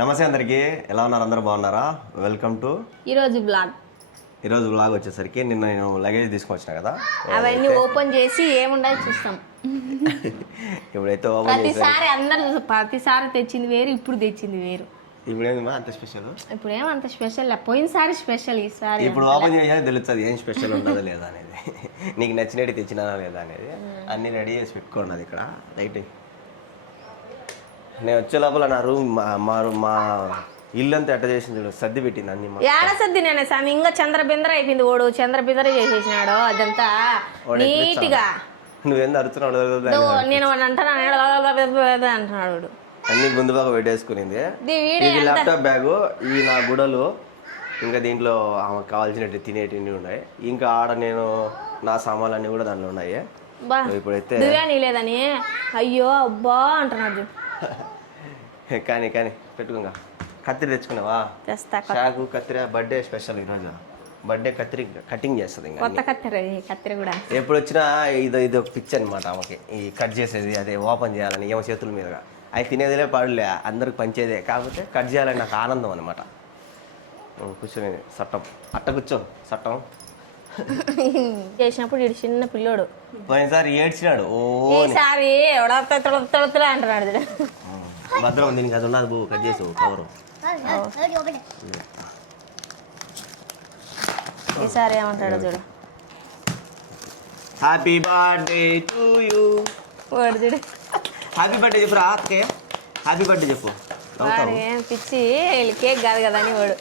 నమస్తే అందరికి, ఎలా ఉన్నారు? అందరూ బాగున్నారా? వెల్కమ్ టు ఈరోజు బ్లాగ్ వచ్చేసరికి నిన్న నేను లగేజ్ తీసుకొచ్చిన కదా, అవన్నీ ఓపెన్ చేసి ఏముండదు చూస్తాం. ఇప్పుడైతే ఓపెన్ ప్రతిసారి అందరు ప్రతిసారి తెచ్చింది వేరు, ఇప్పుడు తెచ్చింది వేరు. ఇప్పుడు ఏమో అంత స్పెషల్, ఇప్పుడు ఏమంత స్పెషల్, పోయినసారి స్పెషల్, ఈసారి ఇప్పుడు ఓపెన్ చేసేది తెలుస్తుంది ఏం స్పెషల్ ఉంటుందో లేదా అనేది. నీకు నచ్చినట్టు తెచ్చినా లేదా అనేది అన్ని రెడీ చేసి పెట్టుకున్నది ఇక్కడ. రైట్, నేను వచ్చే లోపల నా రూమ్ మా ఇల్లు అంతా ఎట్ట చేసింది చూడు, సర్ది పెట్టింది అన్ని. ఏడ సర్ది నేను స్వామి, ఇంకా చంద్రబిందర అయిపోయింది. ఓడు చంద్రబిందర చేసేసినాడు అదంతా నీట్ గా. నువ్వేంది అరుచున్నాడు? నేను అంటున్నాడు అంటున్నాడు. అన్ని ముందు బాగా పెట్టేసుకునింది. ఇది ల్యాప్టాప్ బ్యాగు, ఇవి నా గుడలు, ఇంకా దీంట్లో ఆమెకు కావాల్సినట్టు తినేటివి ఉన్నాయి. ఇంకా ఆడ నేను నా సామాన్లన్నీ కూడా దాంట్లో ఉన్నాయి. ఇప్పుడైతే బిర్యానీ లేదని అయ్యో అబ్బా అంటున్నాడు. కానీ పెట్టుకోగా. కత్తిరి తెచ్చుకున్నావా? షాకు కత్తిరి, బర్త్డే స్పెషల్ ఈరోజు. బర్త్డే కత్తిరి కటింగ్ చేస్తుంది. కొత్త కత్తిరి కూడా ఎప్పుడు వచ్చినా ఇది ఒక పిచ్ అనమాట ఆమెకి. ఈ కట్ చేసేది, అదే ఓపెన్ చేయాలని ఏమో చేతుల మీదుగా. అవి తినేదిలే పాడులే, అందరికి పంచేదే. కాకపోతే కట్ చేయాలని నాకు ఆనందం అనమాట. కూర్చొని చట్టం అట్ట కూర్చో చట్టం చేసినప్పుడు ఇడు చిన్న పిల్లోడు పోయినసారి ఏడ్చినాడు. ఈసారి అంటున్నాడు. భద్రం ఉంది, నీకు అది ఉన్నది బో, కట్ చేసావు కవరు. ఈసారి ఏమంటాడు చూడు. Happy birthday to you. వాడు చూడు, హ్యాపీ బర్త్డే చెప్పు రా అక్కే, హ్యాపీ బర్త్డే చెప్పు. వాడు ఏం పిచ్చి, కేక్ కాదు కదా అని వాడు.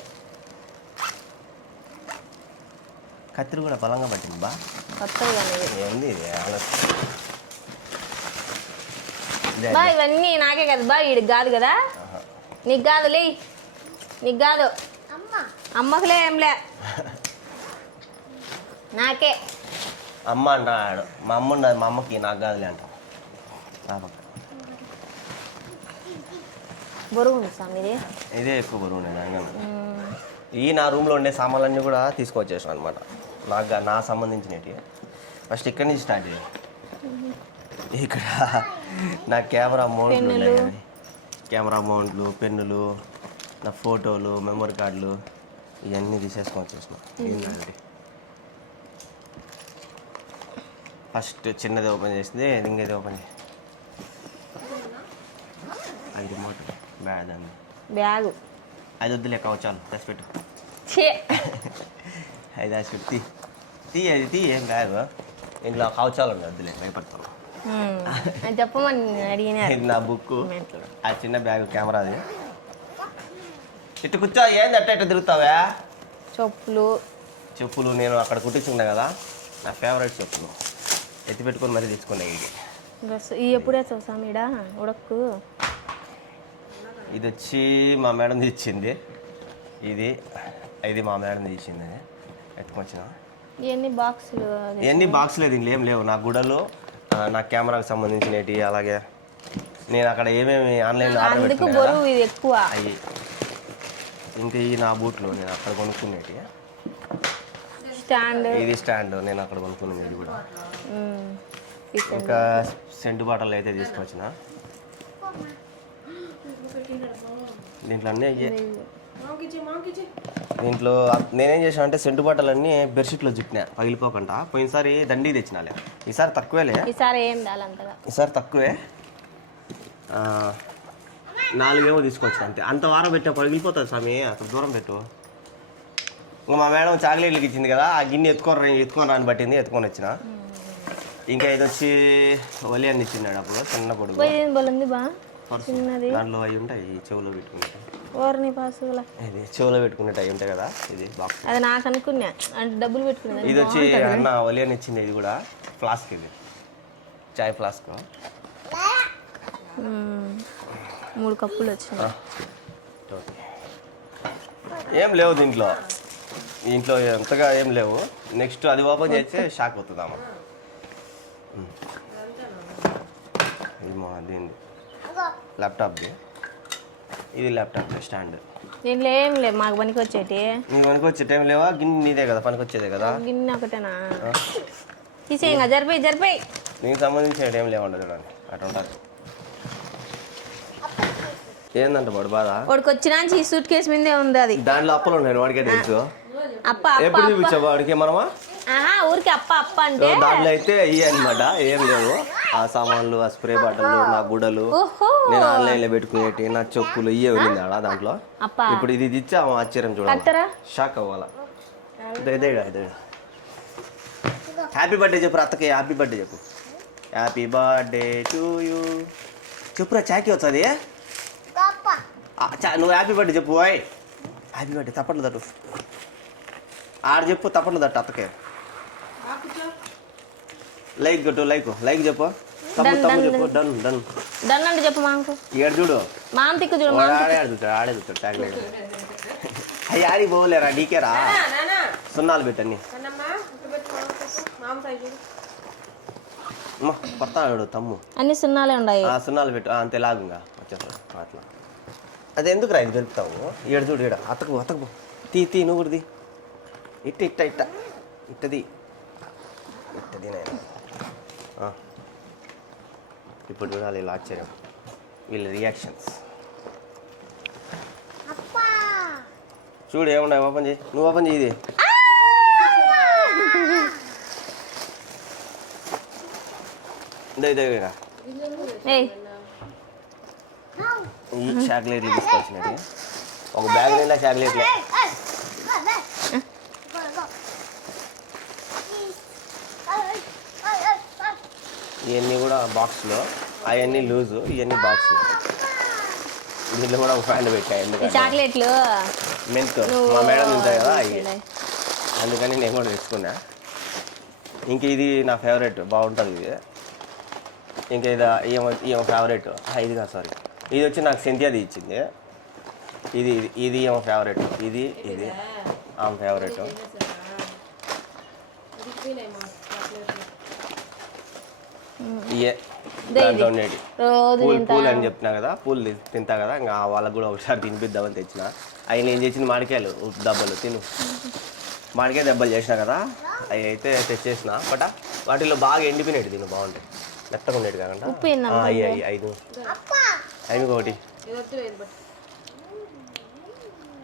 కత్తిరి కూడా బలంగా పట్టింది బా, కొత్తగా ఏంది బా. ఇవన్నీ నాకే కదా బా, వీడికి కాదు కదా. నీకు కాదు లే, నీకు కాదు, అమ్మకులే ఏంలే, నాకే. అమ్మ అంటాడు. మా అమ్మ ఉన్నది, మా అమ్మకి నాకు కాదులే అంట. బరువు ఉంది స్వామి, ఇదే ఎక్కువ బరువు ఉండేది. ఈ నా రూమ్లో ఉండే సామాన్లన్నీ కూడా తీసుకొచ్చేసాను అనమాట. నా సంబంధించినవి. ఫస్ట్ ఇక్కడి నుంచి స్టార్ట్ చేయాలి. ఇక్కడ నా కెమెరా మౌంట్లు ఉన్నాయి, కెమెరా మౌంట్లు, పెన్నులు, నా ఫోటోలు, మెమరీ కార్డులు, ఇవన్నీ తీసేసుకొని వచ్చేసిన. ఏంటంటే ఫస్ట్ చిన్నది ఓపెన్ చేసింది, ఇంకేది ఓపెన్ చేసి అది రిమోట్ బ్యాగు అది వద్దులే, కవచాలు దాచిపెట్టు. అది దాచిపెట్టి అది ఏం బ్యాగ్, ఇంట్లో కవచాలు ఉన్నాయి, వద్దులే భయపడతాను. చెప్పమని అడిగిన. ఇది నా బుక్, ఆ చిన్న బ్యాగ్ కెమెరాది. ఇటు కూర్చో, ఏంది అట్ట తిరుగుతావా? చెప్పులు నేను అక్కడ కుట్టించుకున్నా కదా, నా ఫేవరెట్ చెప్పులు ఎత్తి పెట్టుకొని మరీ తీసుకున్నా. ఇది ఎప్పుడే చూసామీడా ఉడక్కు. ఇది వచ్చి మా మేడం ఇచ్చింది. ఇది మా మేడం ఇచ్చింది, ఎత్తుకొచ్చిన. ఇవన్నీ బాక్సులు దీంట్లో ఏం లేవు. నా గుడలు, నా కెమెరాకి సంబంధించినవి, అలాగే నేను అక్కడ ఏమేమి ఆన్లైన్లో ఆర్డర్ పెట్టుకున్నాను అవి. ఇంకా ఈ నా బూట్లు నేను అక్కడ కొనుక్కునేవి. ఇది స్టాండ్ నేను అక్కడ కొనుక్కునేది. ఇది కూడా. ఇంకా సెంటు బాటలు అయితే తీసుకొచ్చిన. దీంట్లో అన్నీ అయ్యే. దీంట్లో నేనేం చేసాను అంటే సెంటు బాటలన్నీ బెడ్షీట్లో చుట్టినా పగిలిపోకుండా. పోయినసారి దండి తెచ్చినాలే, ఈసారి తక్కువేలే. ఈసారి తక్కువే, 4 ఏమో తీసుకొచ్చిన అంతే. అంత వారం పెట్టా పగిలిపోతుంది స్వామి, అంత దూరం పెట్టు. ఇంకా మా మేడం చాక్లెట్లకి ఇచ్చింది కదా, ఆ గిన్నె ఎత్తుకొని రాని పట్టింది, ఎత్తుకొని వచ్చిన. ఇంకా ఇది వచ్చి ఒలి అని ఇచ్చినాడు అప్పుడు, చిన్న కొడుకు. దాంట్లో అవి ఉంటాయి, చెవులో పెట్టుకునేవి. ఇది చెవులో పెట్టుకునేవి అవి ఉంటాయి కదా. ఇది బాక్స్, అది నాకు అనుకున్నా అంటే డబ్బులు పెట్టుకున్నా. ఇది వచ్చి అన్న ఒలి అని ఇచ్చింది. ఇది కూడా ఫ్లాస్క్, ఇది చాయ్ ఫ్లాస్క్. 3 కప్పులు వచ్చినాయి. ఏం లేవు దీంట్లో ఎంతగా ఏం లేవు. నెక్స్ట్ అది ఓపెన్ చేస్తే షాక్ అవుతుందామా. ఇది మా దీన్ని ల్యాప్టాప్ది. ఇది ల్యాప్టాప్ స్టాండ్. దీంట్లో ఏం లేవు మాకు పనికి వచ్చేటి. నీకు పనికి వచ్చే టైం లేవా? గిన్నె నీదే కదా, పనికి వచ్చేదే కదా. గిన్నె ఒకటేనా? తీసేయంగా, జరిపోయి నీకు సంబంధించిన టైం లేవండి చూడండి, అటు ఉంటుంది. ఏందంట వాడు బాధ? వాడికి వచ్చినా ఈ సూట్ కేసు మీదే ఉంది అది. దాంట్లో అప్పలు ఉన్నాయి వాడికే తెలుసు. అప్ప ఎప్పుడు చూపించావు వాడికి మనమా? ఊరికి అప్ప అప్ప అంటే దాంట్లో అయితే ఇవి అనమాట, ఏం లేవు. ఆ సామాన్లు, ఆ స్ప్రే బాటిల్, నా గుడ్డలు, నేను ఆన్లైన్ లో పెట్టుకునేటి నా చెప్పులు ఇవే ఉంది ఆడ దాంట్లో. ఇప్పుడు ఇది ఇచ్చా ఆశ్చర్యం చూడాలి, షాక్ అవ్వాలా. హ్యాపీ బర్త్డే చెప్పు అత్తకి, హ్యాపీ బర్త్డే చెప్పు. హ్యాపీ బర్త్డే టు యూ చెప్పురా. చాకి వచ్చది నువ్వు హ్యాపీ బర్త్డే చెప్పు. ఓయ్ హ్యాపీ బర్త్డే తప్పట్లు తట్టు ఆడ చెప్పు, తప్పట్లు తట్టు అత్తకే. లైక్ కొట్టు, లైక్ చెప్పు. తమ్ము చెప్పు. డన్ డన్ డన్ అంటే చెప్పు మాకు. ఏడు చూడు, మామ తిక్కు చూడు. ఆడే చూస్తాడు చాక్లెట్. అయ్యి ఆడి పోలేరా డీకేరా. సున్నాలు పెట్టండి పడతాడు తమ్ము. అన్ని సున్నాలే ఉన్నాయి. సున్నాలు పెట్టు అంతే లాగుగా వచ్చేస్తాడు అట్లా. అది ఎందుకు రా ఇది గెలుపుతావు? ఏడు చూడు, ఏడ అతకు తీ నువ్వు కూడా ఇట్ట ఇట్టది నేను. ఇప్పుడు చూడాలి ఇలా ఆశ్చర్యం, వీళ్ళ రియాక్షన్స్ చూడు. ఏమున్నాయి ఓపెన్ చేయి, నువ్వు ఓపెన్ చేయి. ఇది ఈ చాక్లెట్లు తీసుకొచ్చినట్టు ఒక బ్యాగ్ నిండా చాక్లెట్లే. ఇవన్నీ కూడా బాక్స్లో, అవన్నీ లూజు, ఇవన్నీ బాక్స్. దీంట్లో కూడా ఒక ఫ్యాన్ పెట్టా, ఎందుకంటే చాక్లెట్లు మిల్క్ మా మేడం తింటాయి కదా అవి, అందుకని నేను కూడా తెచ్చుకున్నా. ఇంక ఇది నా ఫేవరెట్, బాగుంటుంది ఇది. ఇంకా ఏమో ఫేవరెట్, ఇది కాదు సారీ, ఇది వచ్చి నాకు సింథియాది ఇచ్చింది. ఇది ఏమో ఫేవరెట్, ఇది ఆమె ఫేవరెట్. ఇయే దాంట్లో ఉండేది పూలు అని చెప్పినా కదా, పూలు తింటా కదా, ఇంకా వాళ్ళకి కూడా ఒకసారి తినిపిద్దామని తెచ్చిన. అవి నేను చేసిన మామిడికాయలు దెబ్బలు తిను, మామిడికాయ దెబ్బలు చేసినా కదా, అవి అయితే తెచ్చేసిన. బట్ వాటిలో బాగా ఎండిపోయినట్టు తిను, బాగుంటాయి, మెత్తగా ఉండేది కాకుండా. ఐమికి ఒకటి,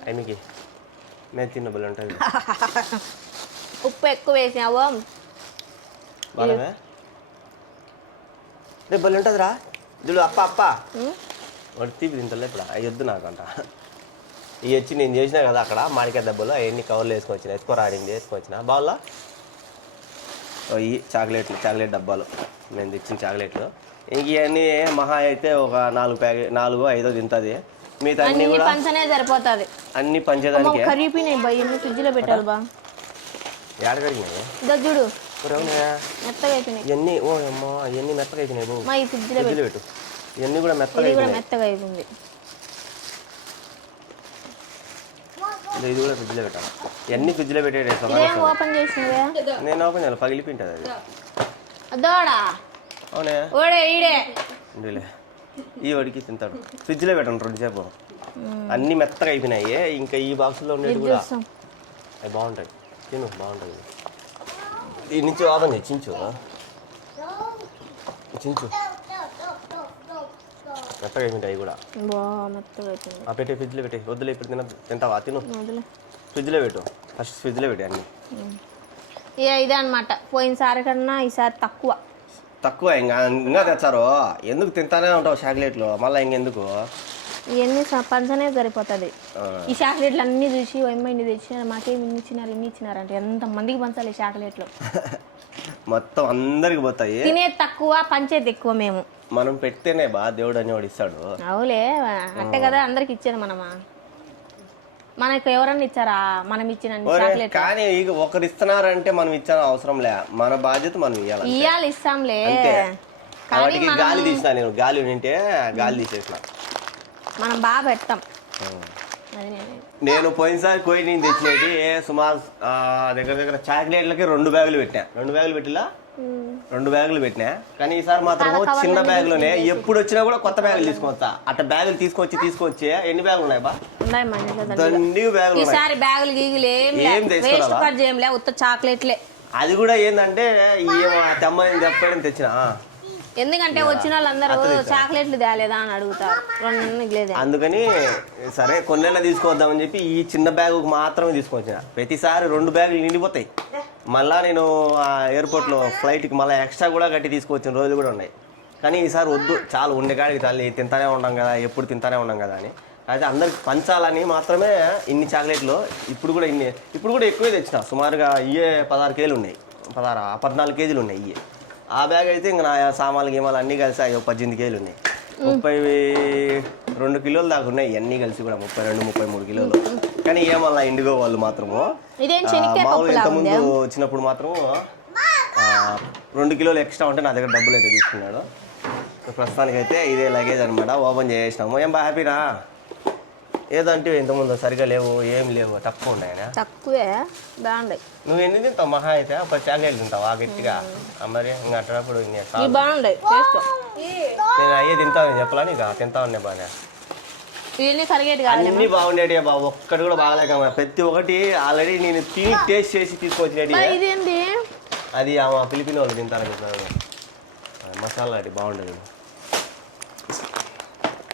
ఐమికి మేము తిన్న బలు ఉంటుంది. ఉప్పు ఎక్కువ వేసినావు బాగా రేపు బలి ఉంటుందిరా. చూడు అప్ప వాడు తీపి తింటలే ఇప్పుడు, అవి వద్దు నాకంట. ఇవి వచ్చి నేను చేసినా కదా అక్కడ మామిడికాయ దెబ్బలు, అవన్నీ కవర్లు వేసుకొచ్చిన, ఆడింది వేసుకొచ్చిన బావుల్లో. ఈ చాక్లెట్ డబ్బాలు నేను తెచ్చిన చాక్లెట్లు. ఇంక ఇవన్నీ మహా అయితే ఒక 4-5 తింటుంది. మిగతా అన్ని కూడా పంచనే సరిపోతుంది, అన్ని పంచేదానికి. ఫ్రిడ్జ్లో పెట్టాలి బా, ఏడగడిగినాయి చూడు మెత్తగా అయిపోయినాయి ఇవన్నీ. ఓ అమ్మా ఇవన్నీ మెత్తగా అయిపోయినాయి బాబు, ఫ్రిడ్జ్లో పెట్టు. ఇవన్నీ కూడా మెత్తగా అయిపోయింది. ఇది కూడా ఫ్రిడ్జ్లో పెట్టాలి, ఇవన్నీ ఫ్రిడ్జ్లో పెట్టేది. ఓపెన్ చేసినవే నేను ఓపెన్ చేయాలి, పగిలిపోయింటుంది అది. అవునే ఈ వాడికి తింటాడు. ఫ్రిడ్జ్లో పెట్టండి 2 సేపు, అన్నీ మెత్తగా అయిపోయినాయి. ఇంకా ఈ బాక్స్లో ఉండేవి కూడా అవి బాగుంటాయి, తిను బాగుంటుంది. ఈ నుంచి ఓపెన్ చేయి, చించు మెత్తగా అయిపోయింది అవి కూడా. పెట్టే ఫ్రిడ్జ్లో పెట్టి వద్దులే, ఇప్పుడు తింటావా? తిను ఫ్రిడ్జ్లో పెట్టు, ఫస్ట్ ఫ్రిడ్జ్లో పెట్టి అన్నీ. ఇదే అనమాట, పోయినసారి కన్నా ఈసారి తక్కువ ఇంకా తెచ్చారు. ఎందుకు తింటానే ఉంటావు చాక్లెట్లు మళ్ళీ ఇంకెందుకు? ఇవన్నీ పంచనే సరిపోతుంది. ఈ చాక్లెట్లు అన్నీ చూసి ఇన్ని తెచ్చినారు, మాకేమి ఇన్ని ఇచ్చినారంటే ఎంత మందికి పంచాలి ఈ చాక్లెట్లు? మొత్తం అందరికి పోతాయి. తినేది తక్కువ, పంచేది ఎక్కువ. మేము మనం పెడితేనే దేవుడు అని వాడు ఇస్తాడు. అవులే అంటే కదా అందరికి ఇచ్చాను. మనకు ఎవరన్నా ఇచ్చారా? మనం ఇచ్చిన చాక్లెట్ కానీ ఒకరు ఇస్తున్నారంటే మనం ఇచ్చిన అవసరం లే, మన బాధ్యత మనం ఇవ్వాలి. ఇస్తాంలే. వాటికి గాలి తీసిన, నేను గాలి ఉంటే గాలి తీసేసిన. మనం బాగా పెడతాం. నేను పోయినసారి నేను తెచ్చినవి సుమారు దగ్గర చాక్లెట్లకి 2 బ్యాగులు పెట్టినా. 2 బ్యాగులు పెట్టిలా, 2 బ్యాగులు పెట్టినా. కానీ ఈసారి మాత్రం చిన్న బ్యాగులోనే ఎప్పుడు వచ్చినా కూడా కొత్త బ్యాగులు తీసుకొస్తా. అట్లా బ్యాగులు తీసుకొచ్చి ఎన్ని బ్యాగులు ఉన్నాయి బా? ఈసారి బ్యాగులు గీగులు ఉత్త చాక్లెట్లే. అది కూడా ఏంటంటే తెమ్మని చెప్పడం తెచ్చిన ఎందుకంటే వచ్చిన వాళ్ళందరూ చాక్లెట్లు తేలేదా అని అడుగుతారు. రెండు లేదా అందుకని సరే కొన్నైనా తీసుకొద్దామని చెప్పి ఈ చిన్న బ్యాగ్ మాత్రమే తీసుకొచ్చిన. ప్రతిసారి 2 బ్యాగులు నిండిపోతాయి. మళ్ళీ నేను ఆ ఎయిర్పోర్ట్లో ఫ్లైట్కి మళ్ళీ ఎక్స్ట్రా కూడా కట్టి తీసుకొచ్చిన రోజులు కూడా ఉన్నాయి. కానీ ఈసారి వద్దు, చాలా ఉండేకాడికి తల్లి తింటానే ఉన్నాం కదా, ఎప్పుడు తింటానే ఉన్నాం కదా అని. అయితే అందరికి పంచాలని మాత్రమే ఇన్ని చాక్లెట్లు. ఇప్పుడు కూడా ఎక్కువే తెచ్చిన. సుమారుగా ఇవే 16 కేజీలు ఉన్నాయి, 14 కేజీలు ఉన్నాయి ఇవే. ఆ బ్యాగ్ అయితే ఇంకా నా సామాన్లు గీమాలు అన్నీ కలిసి అయ్యో 18 కేజీలు ఉన్నాయి. 32 కిలోలు దాకా ఉన్నాయి ఇవన్నీ కలిసి కూడా, 32-33 కిలోలు. కానీ ఏమల్లా ఇండిగో వాళ్ళు మాత్రము మామూలుగా ఇంతకుముందు వచ్చినప్పుడు మాత్రము 2 కిలోలు ఎక్స్ట్రా ఉంటే నా దగ్గర డబ్బులు అయితే తీసుకున్నాడు. ప్రస్తుతానికైతే ఇదే లగేజ్ అనమాట. ఓపెన్ చేసినాము. ఏం బా హ్యాపీనా? ఏదంటే ఇంతకుముందు సరిగా లేవు, ఏం లేవు, తక్కువ ఉన్నాయన. తక్కువే బాగుంటాయి. నువ్వు ఎన్ని తింటావు మహా అయితే? ఒక చాక్లెట్ తింటావా గట్టిగా? మరి ఇంకా అట్టప్పుడు బాగుంటాయి. నేను అయ్యే తింటాను చెప్పలా నీకు? తింటావునే బాగా. అన్ని బాగుండేటి బాబు, ఒక్కటి కూడా బాగలేక. ప్రతి ఒక్కటి ఆల్రెడీ నేను తిని టేస్ట్ చేసి తీసుకొచ్చినట్టు. అది ఆమె ఫిలిపిన్ వాళ్ళు తింటారని చెప్పారు. మసాలా అది బాగుండదు.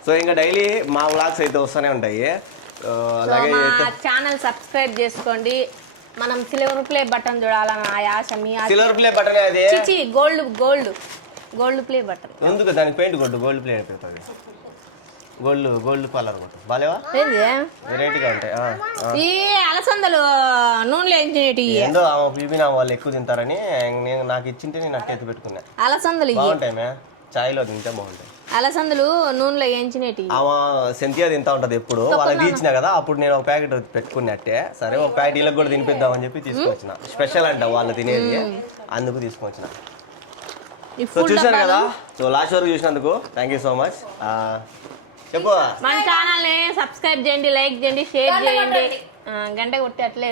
సో ఇంకా డైలీ మా వ్లాగ్స్ అయితే వస్తూనే ఉంటాయి. అలాగే ఛానల్ సబ్స్క్రైబ్ చేసుకోండి. మనం సిల్వర్ ప్లే బటన్ చూడాలని ఆశ. మీ సిల్వర్ ప్లే బటన్ అది గోల్డ్ ప్లే బటన్ ఎందుకు? దానికి పెయింట్ కొట్టు, గోల్డ్ ప్లే పెడుతుంది. గోల్డ్ కలర్ కొట్టు. బాలేవా? వెరైటీగా ఉంటాయి. ఈ అలసందలు నూనెలో ఎంచినవి ఏందో ఆమె ఫిలిపిన్ వాళ్ళు ఎక్కువ తింటారని నేను నాకు ఇచ్చింటే నేను అట్ట ఎత్తి పెట్టుకున్నా. అలసందలు బాగుంటాయి మే, చాయ్లో తింటే బాగుంటాయి. అలసందలు నూనెలో ఎంచినవి. ఆమె సెంతియా తింటా ఉంటది ఎప్పుడు. వాళ్ళకి తీర్చిన కదా, అప్పుడు నేను ఒక ప్యాకెట్ పెట్టుకున్నట్టే. సరే ఒక ప్యాకెట్ వీళ్ళకి కూడా తినిపిద్దామని చెప్పి తీసుకొచ్చిన. స్పెషల్ అంట వాళ్ళు తినేది, అందుకు తీసుకొచ్చిన. సో చూసారు కదా, సో లాస్ట్ వరకు చూసినందుకు థ్యాంక్ యూ సో మచ్. చెప్పు, మన ఛానల్ ని సబ్స్క్రైబ్ చేయండి, లైక్ చేయండి, షేర్ చేయండి. గంట కొట్టి అట్లే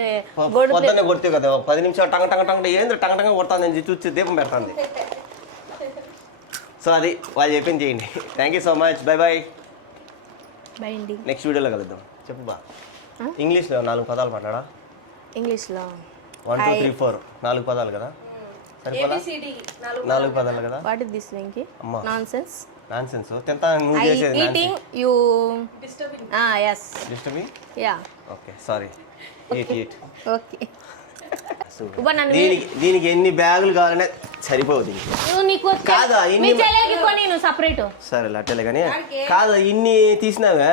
పొద్దున్నే కొడుతుంది కదా 10 నిమిషాలు టంగ టంగ టంగ ఏంది టంగ టంగ కొడతాను నేను చూసి దీపం పెడతాంది. సో అది వాళ్ళు చెప్పింది చేయండి. Thank you so much. Bye bye. Bye అండి. నెక్స్ట్ వీడియోలో కలుద్దాం. చెప్పు బా. ఇంగ్లీష్లో 4 పదాలు మాట్లాడా? ఇంగ్లీష్లో 1 2 3 4 4 పదాలు కదా? సరిపోదా? 4 పదాలు కదా? What is this Venky? Nonsense. Nonsense తింటా నువ్వు చేసేది. Eating you yes disturbing. Yeah okay sorry. Eat okay. దీనికి ఎన్ని బ్యాగులు కావాలనే సరిపోదు. కాదా సపరేట్ సరే అట్టలే కానీ కాదు ఇన్ని తీసినావే.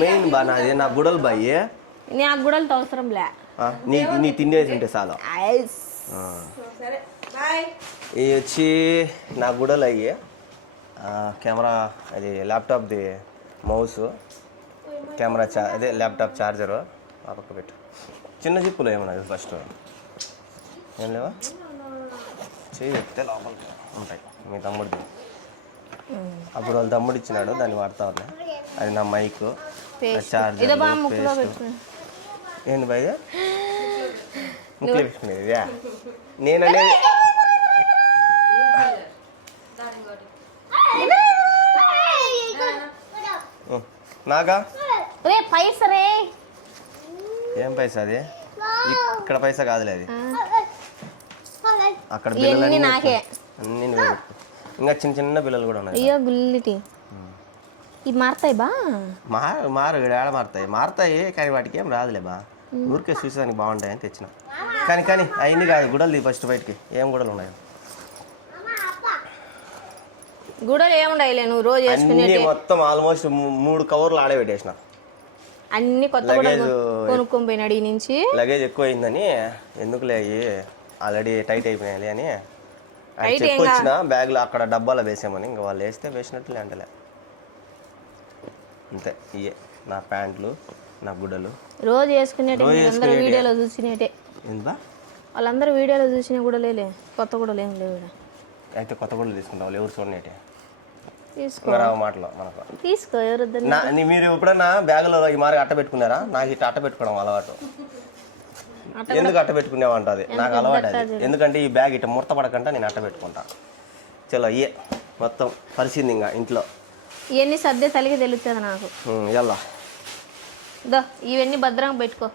మెయిన్ బా నాది నా గుడలు బాయి. నాకు గుడలతో అవసరం లే, నీ తినేసి ఉంటే చాలా. ఇవి వచ్చి నా గుడలు అయ్యి కెమెరా, అది ల్యాప్టాప్ది మౌస్, కెమెరా అదే ల్యాప్టాప్ ఛార్జరు ఆ పక్క పెట్టు. చిన్న జిప్పులు ఏమన్నా ఫస్ట్ ఏం లేవా? చేయి చెప్తే లోపలికి ఉంటాయి. మీ తమ్ముడిది అప్పుడు వాళ్ళ తమ్ముడు ఇచ్చినాడు, దాన్ని వాడుతా ఉన్నా. అది నా మైక్, ఛార్జర్, ఏంది భయ్య ముక్కలు పెట్టుకునేది నేననే. నాగా ఏం పైసా అది? ఇక్కడ పైసా కాదులే అది, అక్కడ బిల్లలు నాకే అన్ని. ఇంకా చిన్న పిల్లలు కూడా ఉన్నాయి. అయ్యో గుల్లిటి ఇది మారుతాయి బా. మారు ఏడ మారుతాయి కానీ వాటికి ఏం రాదులే బా. ఊరికే చూసేదానికి బాగుంటాయని తెచ్చిన. కానీ అయింది కాదు. గుడలు ఫస్ట్ బయటికి ఏం గుడలు ఉన్నాయి? గుడలు ఏముండవులే, నువ్వు రోజు అన్ని మొత్తం ఆల్మోస్ట్ 3 కవర్లు ఆడే పెట్టేసిన. అన్ని కొత్త కొనుక్కొని పోయినాడు ఈ నుంచి. లగేజ్ ఎక్కువ అయిందని ఎందుకులే అయ్యి ఆల్రెడీ టైట్ అయిపోయాయి అని చెప్పొచ్చిన. బ్యాగ్లో అక్కడ డబ్బాలో వేసామని, ఇంకా వాళ్ళు వేస్తే వేసినట్టు అంటలే. అంతే. ఇయే నా ప్యాంట్లు, నా గుడ్డలు రోజు వేసుకునేటే. వీడియోలో చూసినట్టే వాళ్ళందరూ వీడియోలో చూసిన కూడా లేలే, కొత్త కూడా లేవు లేవు. అయితే కొత్త గుడ్డలు తీసుకుంటాం, ఎవరు చూడనేటే తీసుకో మాటలో మనకు తీసుకో. మీరు ఎప్పుడన్నా బ్యాగులో ఈ మారి అట్ట పెట్టుకున్నారా? నాకు ఇట్లా అట్ట పెట్టుకోవడం అలవాటు. ఎందుకు అట్ట పెట్టుకునేవా అంటది, నాకు అలవాటు అది. ఎందుకంటే ఈ బ్యాగ్ ఇట్లా ముడత పడకంటే నేను అట్ట పెట్టుకుంటా. చలో ఇయే మొత్తం పరిస్థితి ఇంకా ఇంట్లో ఇవన్నీ సర్దే తలిగి తెలుస్తుంది నాకు. ఎలా ఇవన్నీ భద్రంగా పెట్టుకో.